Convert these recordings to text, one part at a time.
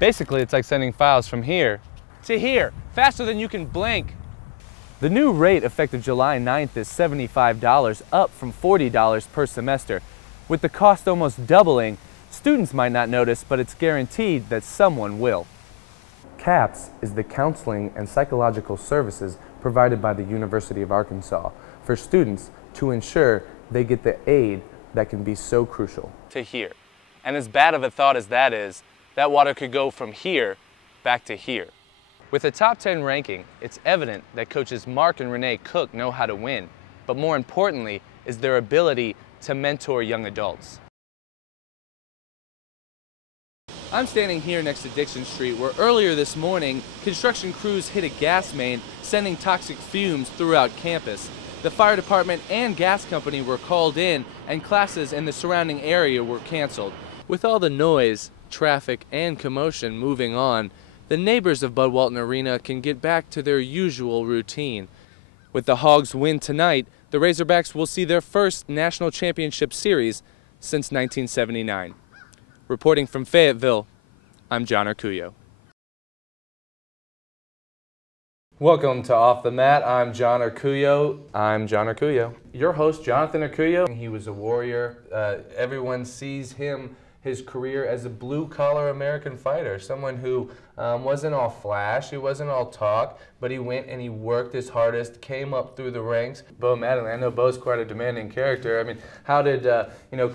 Basically, it's like sending files from here to here, faster than you can blink. The new rate effective July 9th is $75, up from $40 per semester. With the cost almost doubling, students might not notice, but it's guaranteed that someone will. CAPS is the counseling and psychological services provided by the University of Arkansas for students to ensure they get the aid that can be so crucial. To here. And as bad of a thought as that is, that water could go from here back to here. With a top 10 ranking, it's evident that coaches Mark and Renee Cook know how to win, but more importantly is their ability to mentor young adults. I'm standing here next to Dixon Street, where earlier this morning, construction crews hit a gas main, sending toxic fumes throughout campus. The fire department and gas company were called in, and classes in the surrounding area were canceled. With all the noise, traffic, and commotion moving on, the neighbors of Bud Walton Arena can get back to their usual routine. With the Hogs' win tonight, the Razorbacks will see their first national championship series since 1979. Reporting from Fayetteville, I'm John Arcuyo. Welcome to Off the Mat. I'm John Arcuyo. Your host, Jonathan Arcuyo. He was a warrior. Everyone sees him, his career, as a blue-collar American fighter, someone who wasn't all flash, he wasn't all talk, but he went and he worked his hardest, came up through the ranks. Bo Madden, I know Bo's quite a demanding character. I mean, how did,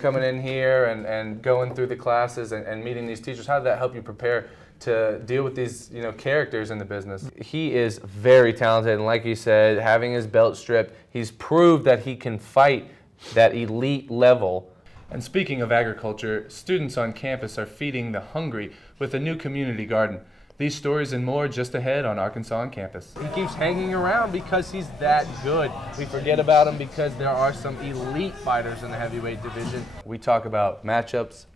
coming in here and going through the classes and meeting these teachers, how did that help you prepare to deal with these, characters in the business? He is very talented, and like you said, having his belt stripped, he's proved that he can fight that elite level. And speaking of agriculture, students on campus are feeding the hungry with a new community garden. These stories and more just ahead on Arkansas on Campus. He keeps hanging around because he's that good. We forget about him because there are some elite fighters in the heavyweight division. We talk about matchups.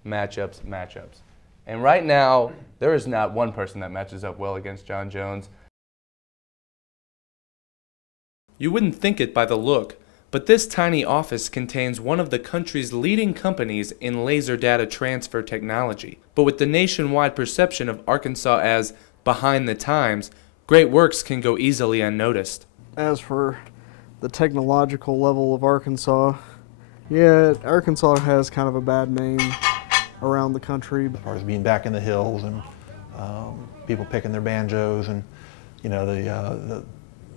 And right now, there is not one person that matches up well against John Jones. You wouldn't think it by the look, but this tiny office contains one of the country's leading companies in laser data transfer technology. But with the nationwide perception of Arkansas as behind the times, great works can go easily unnoticed. As for the technological level of Arkansas, yeah, Arkansas has kind of a bad name around the country. As far as being back in the hills and people picking their banjos, and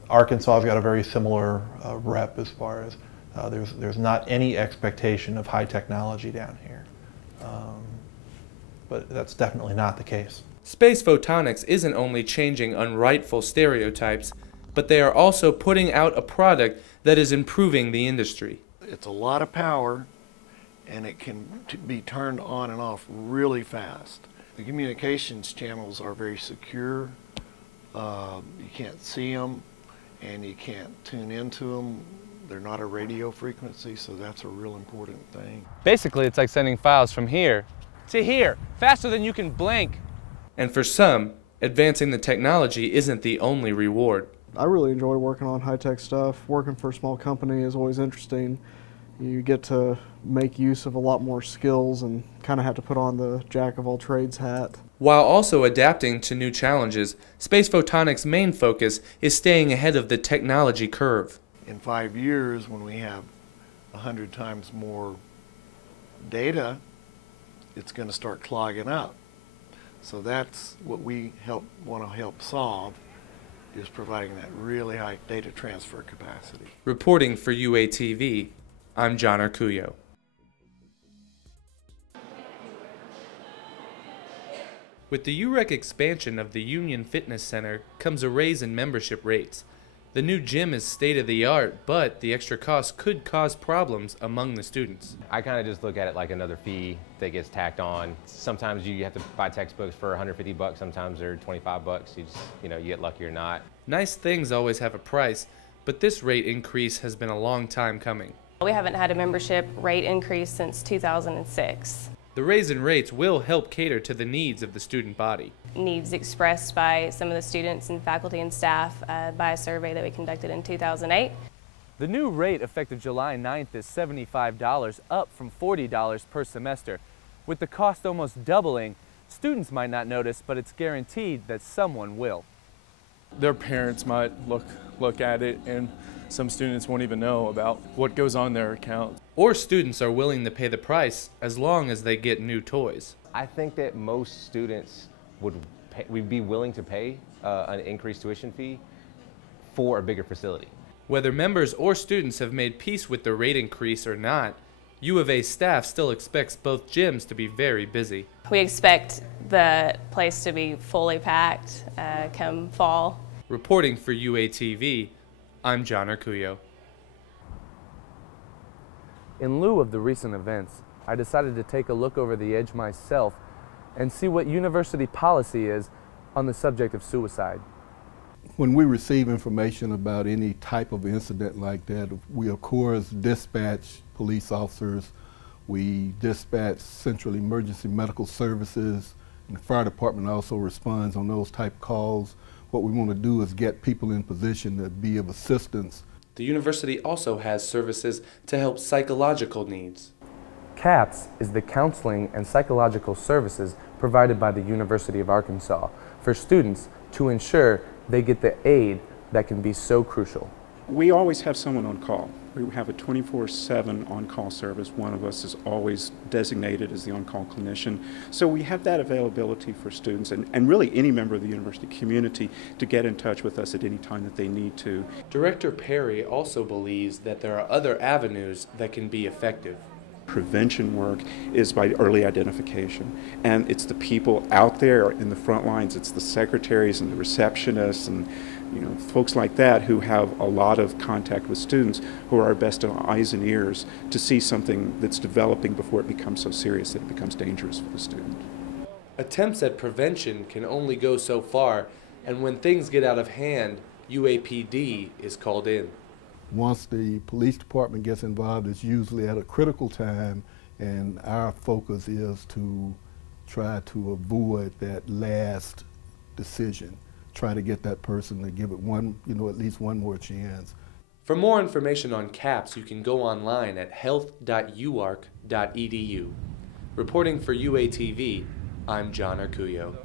Arkansas's got a very similar rep as far as there's not any expectation of high technology down here. But that's definitely not the case. Space Photonics isn't only changing unrightful stereotypes, but they are also putting out a product that is improving the industry. It's a lot of power, and it can be turned on and off really fast. The communications channels are very secure. You can't see them, and you can't tune into them. They're not a radio frequency, so that's a real important thing. Basically, it's like sending files from here to here, faster than you can blink. And for some, advancing the technology isn't the only reward. I really enjoy working on high-tech stuff. Working for a small company is always interesting. You get to make use of a lot more skills and kind of have to put on the jack-of-all-trades hat. While also adapting to new challenges, Space Photonics' main focus is staying ahead of the technology curve. In 5 years, when we have 100 times more data, it's going to start clogging up. So that's what we want to help solve, is providing that really high data transfer capacity. Reporting for UATV, I'm John Arcuyo. With the UREC expansion of the Union Fitness Center comes a raise in membership rates. The new gym is state-of-the-art, but the extra cost could cause problems among the students. I kind of just look at it like another fee that gets tacked on. Sometimes you have to buy textbooks for 150 bucks, sometimes they're 25 bucks. You just, you get lucky or not. Nice things always have a price, but this rate increase has been a long time coming. We haven't had a membership rate increase since 2006. The raise in rates will help cater to the needs of the student body. Needs expressed by some of the students and faculty and staff by a survey that we conducted in 2008. The new rate effective July 9th is $75, up from $40 per semester. With the cost almost doubling, students might not notice, but it's guaranteed that someone will. Their parents might look at it, and some students won't even know about what goes on their account. Or students are willing to pay the price as long as they get new toys. I think that most students would be willing to pay an increased tuition fee for a bigger facility. Whether members or students have made peace with the rate increase or not, U of A staff still expects both gyms to be very busy. We expect the place to be fully packed come fall. Reporting for UATV, I'm John Arcuyo. In lieu of the recent events, I decided to take a look over the edge myself and see what university policy is on the subject of suicide. When we receive information about any type of incident like that, we of course dispatch police officers, we dispatch Central Emergency Medical Services, and the fire department also responds on those type of calls. What we want to do is get people in position to be of assistance. The university also has services to help psychological needs. CAPS is the counseling and psychological services provided by the University of Arkansas for students to ensure they get the aid that can be so crucial. We always have someone on call. We have a 24/7 on-call service. One of us is always designated as the on-call clinician. So we have that availability for students and really any member of the university community to get in touch with us at any time that they need to. Director Perry also believes that there are other avenues that can be effective. Prevention work is by early identification, and it's the people out there in the front lines. It's the secretaries and the receptionists and folks like that who have a lot of contact with students, who are our best eyes and ears to see something that's developing before it becomes so serious that it becomes dangerous for the student. Attempts at prevention can only go so far, and when things get out of hand, UAPD is called in. Once the police department gets involved, it's usually at a critical time, and our focus is to try to avoid that last decision. Try to get that person to give it at least one more chance. For more information on CAPS, you can go online at health.uark.edu. Reporting for UATV, I'm John Arcuyo.